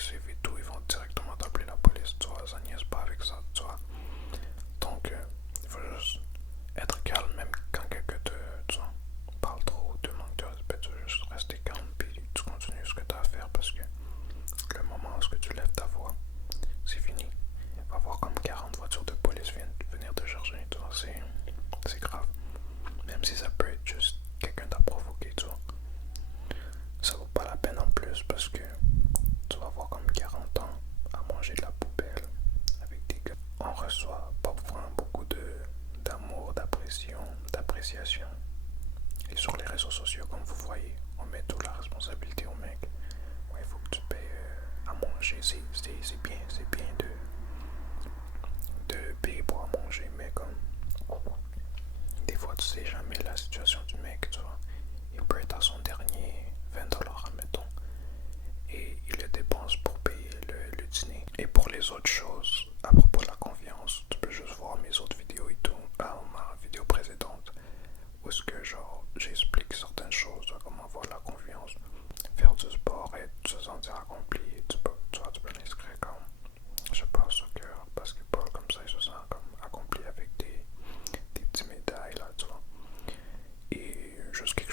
agressif et tout, ils vont directement t'appeler la police, tu vois, ça niaise pas avec ça, tu vois. Donc, il faut juste être calme, même quand quelqu'un te, tu vois, parle trop, te manque de respect, tu veux juste rester calme, puis tu continues ce que tu as à faire parce que le moment où tu lèves ta voix, c'est fini. Il va y avoir comme 40 voitures de police viennent venir te chercher, tu vois, c'est grave. Même si ça peut être juste quelqu'un t'a provoqué, tu vois. Ça vaut pas la peine en plus parce que tu vas avoir comme 40 ans à manger de la poubelle avec des gars. On reçoit pas vraiment beaucoup d'amour, d'appréciation. Et sur les réseaux sociaux, comme vous voyez, on met toute la responsabilité au mec. Ouais, il faut que tu payes à manger. C'est bien de payer pour à manger, mais comme des fois tu sais jamais la situation du mec, tu vois. Il peut être à son dernier 20$, admettons, et il le dépense pour payer le dîner. Et pour les autres choses, à propos de la confiance, tu peux juste voir mes autres vidéos et tout, ma vidéo précédente, où est-ce que genre j'explique certaines choses, comment avoir la confiance, faire du sport et se sentir accompli. Tu peux l'inscrire comme, je sais pas, soccer, basketball, comme ça, il se sent comme accompli avec des petites médailles là, tu vois. Et juste quelque